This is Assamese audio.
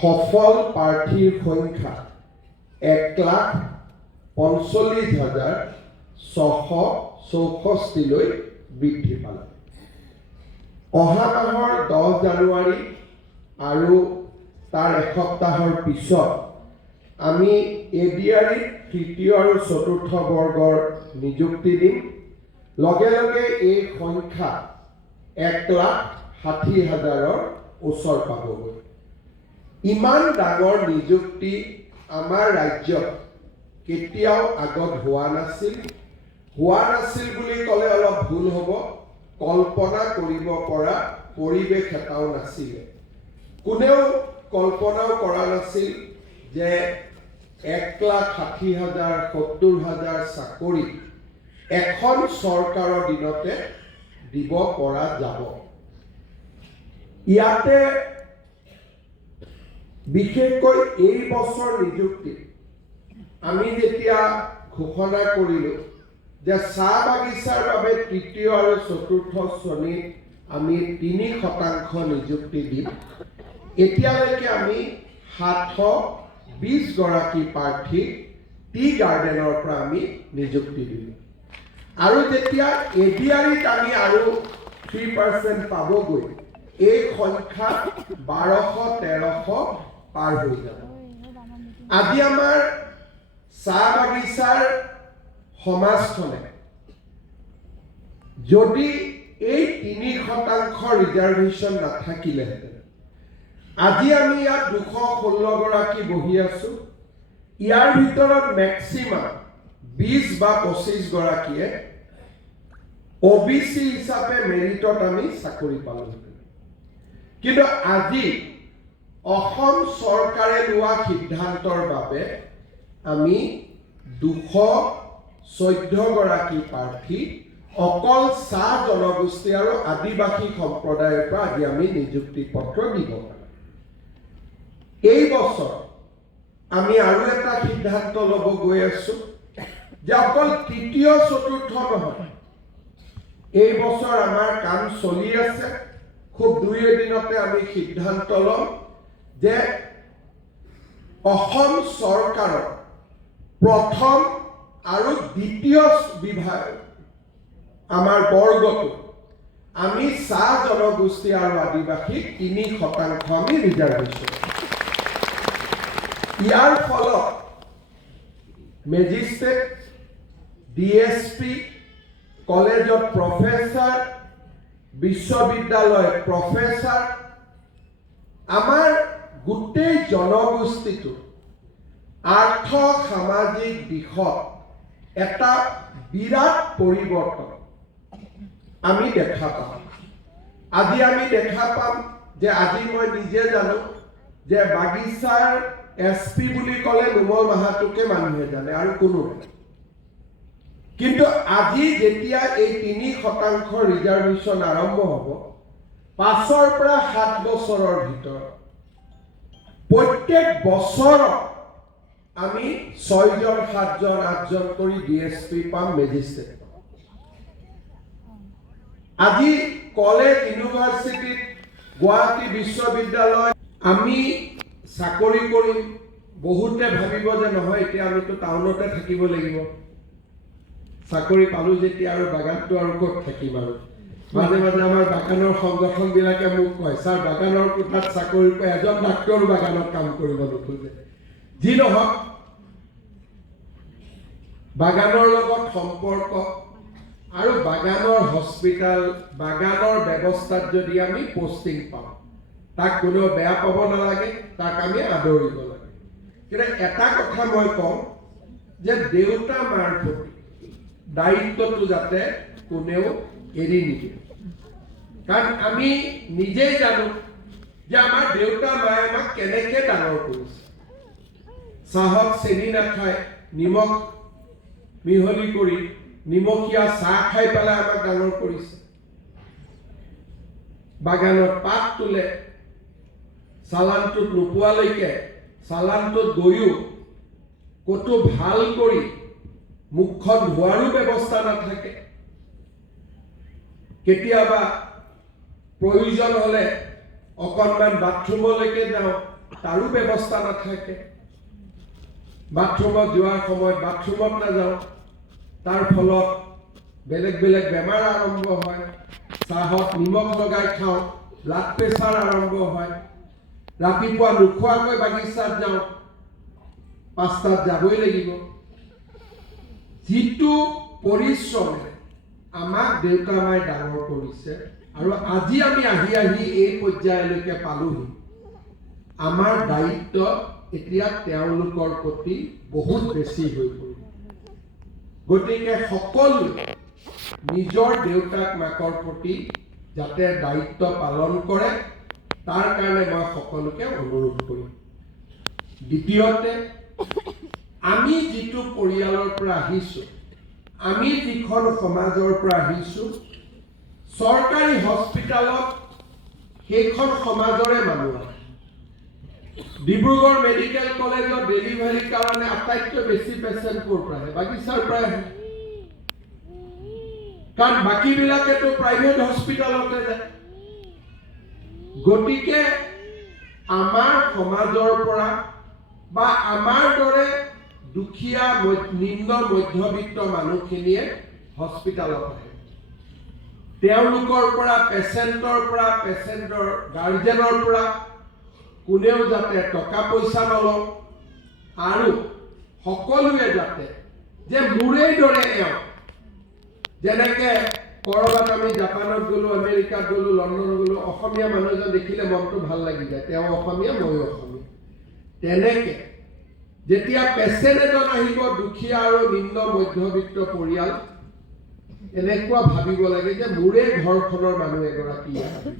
সফল প্ৰাৰ্থীৰ সংখ্যা 1,45,664 লৈ বৃদ্ধি পালে। অহা মাহৰ 10 জানুৱাৰী আৰু তাৰ এসপ্তাহৰ পিছত আমি এডিআৰিত তৃতীয় আৰু চতুৰ্থ বৰ্গৰ নিযুক্তি দিম। লগে লগে এই সংখ্যা 1,60,000 ওচৰ পাবগৈ। ইমান ডাঙৰ নিযুক্তি আমাৰ ৰাজ্যত কেতিয়াও আগত হোৱা নাছিল বুলি ক'লে অলপ ভুল হ'ব। কল্পনা কৰিব পৰা পৰিৱেশ এটাও নাছিল। কোনেও কল্পনাও কৰা নাছিল যে 1,60,000 70,000 চাকৰি এখন চৰকাৰৰ দিনতে দিব পৰা যাব। ইয়াতে বিশেষকৈ এই বছৰ নিযুক্তি আমি যেতিয়া ঘোষণা কৰিলোঁ যে চাহ বাগিচাৰ বাবে তৃতীয় আৰু চতুৰ্থ শ্ৰেণীত আমি 3% নিযুক্তি দিম। এতিয়ালৈকে আমি 720 গৰাকী প্ৰাৰ্থীক টি গাৰ্ডেনৰ পৰা আমি নিযুক্তি দিলোঁ। আৰু যেতিয়া এডিআৰিত আমি আৰু 3% পাবগৈ, এই সংখ্যা 1200-1300 পাৰ হৈ যাব। আজি আমাৰ চাহ বাগিচাৰ সমাজখনে যদি এই 3% ৰিজাৰ্ভেশ্যন নাথাকিলেহেঁতেন, আজি আমি ইয়াত 216 গৰাকী বহি আছো। ইয়াৰ ভিতৰত মেক্সিমাম 20 বা 25 গৰাকীয়ে OBC হিচাপে মেৰিটত আমি চাকৰি পালোঁ। কিন্তু আজি অসম চৰকাৰে লোৱা সিদ্ধান্তৰ বাবে আমি 214 গৰাকী প্ৰাৰ্থী অকল চাহ জনগোষ্ঠী আৰু আদিবাসী সম্প্ৰদায়ৰ পৰা আজি আমি নিযুক্তি পত্ৰ দিব পাৰোঁ। এই বছৰ আমি আৰু এটা সিদ্ধান্ত ল'ব গৈ আছো যে অকল তৃতীয় চতুৰ্থ নহয়, এই বছৰ আমাৰ কাম চলি আছে। খুব 2 দিনতে আমি সিদ্ধান্ত ল'ম যে অসম চৰকাৰৰ প্ৰথম আৰু দ্বিতীয় বিভাগ আমাৰ বৰ্গটো আমি চাহ জনগোষ্ঠী আৰু আদিবাসীক 3% আমি ৰিজাৰ্ভেশ্যন। ইয়াৰ ফলত মেজিষ্ট্ৰেট, DSP, কলেজত প্ৰফেচাৰ, বিশ্ববিদ্যালয়ত প্ৰফেচাৰ, আমাৰ গোটেই জনগোষ্ঠীটো আৰ্থ সামাজিক দিশত এটা বিৰাট পৰিৱৰ্তন আমি দেখা পাম। আজি আমি দেখা পাম যে আজি মই নিজে জানো যে বাগিচাৰ SP বুলি ক'লে নুমল মাহাতোকে মানুহে জানে আৰু কোনো নাই। কিন্তু আজি যেতিয়া এই 3% ৰিজাৰ্ভেশ্যন আৰম্ভ হ'ব, 5 পৰা 7 বছৰৰ ভিতৰত প্ৰত্যেক বছৰত আমি 6জন 7জন 8জন কৰি DSP পাম, মেজিষ্ট্ৰেট পাম। আজি কলেজ, ইউনিভাৰ্চিটিত, গুৱাহাটী বিশ্ববিদ্যালয় আমি চাকৰি কৰিম। বহুতে ভাবিব যে নহয় এতিয়া আমিতো টাউনতে থাকিব লাগিব, চাকৰি পালোঁ যেতিয়া আৰু বাগানটো আৰু ক'ত থাকিম। আৰু মাজে মাজে আমাৰ বাগানৰ সংগঠনবিলাকে মোক কয়, ছাৰ বাগানৰ কোঠাত চাকৰি কৰি এজন ডাক্তৰ বাগানত কাম কৰিব নোখোজে। যি নহওক, বাগানৰ লগত সম্পৰ্ক আৰু বাগানৰ হস্পিটাল, বাগানৰ ব্যৱস্থাত যদি আমি পষ্টিং পাওঁ, তাক কোনেও বেয়া পাব নালাগে, তাক আমি আদৰিব লাগে। কিন্তু এটা কথা মই কওঁ যে দেউতা মাৰ প্ৰতি দায়িত্বটো যাতে কোনেও এৰি নিদিয়ে। কাৰণ আমি নিজেই জানো যে আমাৰ দেউতা মায়ে আমাক কেনেকৈ ডাঙৰ কৰিছে। চাহত চেনি নাখায়, নিমখ মিহলি কৰি নিমখীয়া চাহ খাই পেলাই আমাক ডাঙৰ কৰিছে। বাগানত পাত তোলে, চালানটোত নোপোৱালৈকে চালানটোত গৈও ক'তো ভাল কৰি মুখখন ধোৱাৰো ব্যৱস্থা নাথাকে। কেতিয়াবা প্ৰয়োজন হ'লে অকণমান বাথৰুমলৈকে যাওঁ তাৰো ব্যৱস্থা নাথাকে, বাথৰুমত যোৱাৰ সময়ত বাথৰুমত নাযাওঁ, তাৰ ফলত বেলেগ বেলেগ বেমাৰ আৰম্ভ হয়, চাহত নিমখ লগাই খাওঁ, ব্লাড প্ৰেছাৰ আৰম্ভ হয়, ৰাতিপুৱা নোখোৱাকৈ বাগিচাত যাওঁ, 5টাত যাবই লাগিব। যিটো পৰিশ্ৰমে আমাক দেউতা মায়ে ডাঙৰ কৰিছে আৰু আজি আমি আহি আহি এই পৰ্যায়লৈকে পালোহি, আমাৰ দায়িত্ব এতিয়া তেওঁলোকৰ প্ৰতি বহুত বেছি হৈ পৰিল। গতিকে সকলোৱে নিজৰ দেউতাক মাকৰ প্ৰতি যাতে দায়িত্ব পালন কৰে তাৰ কাৰণে মই সকলোকে অনুৰোধ কৰিম। দ্বিতীয়তে, আমি যিটো পৰিয়ালৰ পৰা আহিছোঁ, আমি যিখন সমাজৰ পৰা আহিছোঁ, চৰকাৰী হস্পিটালত সেইখন সমাজৰে মানুহ আছে। ডিব্ৰুগড় মেডিকেল কলেজত ডেলিভাৰীৰ কাৰণে আটাইতকৈ বেছি পেচেণ্ট ক'ৰ পৰা আহে? বাগিচাৰ পৰা আহে, কাৰণ বাকীবিলাকেতো প্ৰাইভেট হস্পিটালতে যায়। গতিকে আমাৰ সমাজৰ পৰা বা আমাৰ দৰে দুখীয়া নিম্ন মধ্যবিত্ত মানুহখিনিয়ে হস্পিটালত আহে। তেওঁলোকৰ পৰা, পেচেণ্টৰ পৰা, পেচেণ্টৰ গাৰ্জেনৰ পৰা কোনেও যাতে টকা পইচা নলওঁ আৰু সকলোৱে যাতে যে মোৰেই দৰে এওঁ, যেনেকে কৰবাত আমি জাপানত গ'লো, আমেৰিকাত গ'লো, লণ্ডন গ'লো, অসমীয়া মানুহ এজন দেখিলে মনটো ভাল লাগি যায়, তেওঁ অসমীয়া ময়ো অসমীয়া। তেনেকে যেতিয়া পেচেণ্ট এজন আহিব, দুখীয়া আৰু নিম্ন মধ্যবিত্ত পৰিয়াল, এনেকুৱা ভাবিব লাগে যে মোৰে ঘৰখনৰ মানুহ এগৰাকী আহিছে।